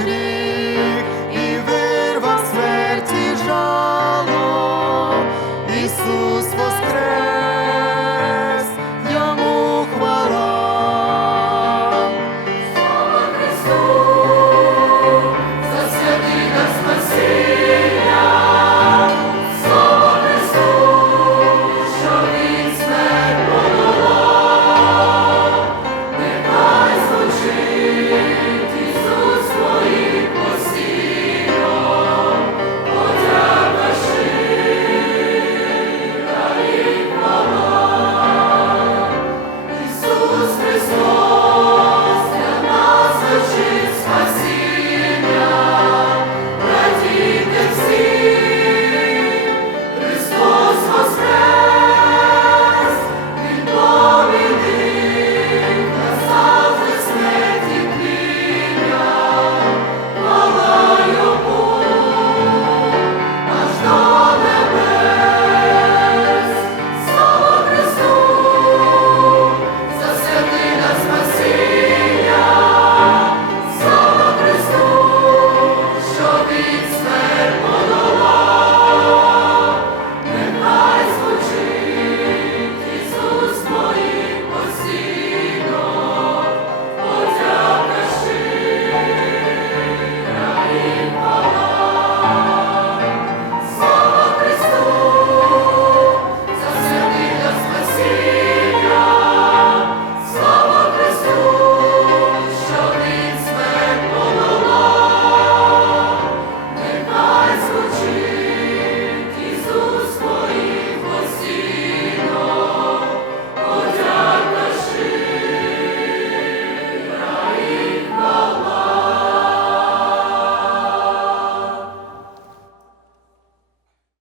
гріх і вирвав смерті жало, Ісус воскрес.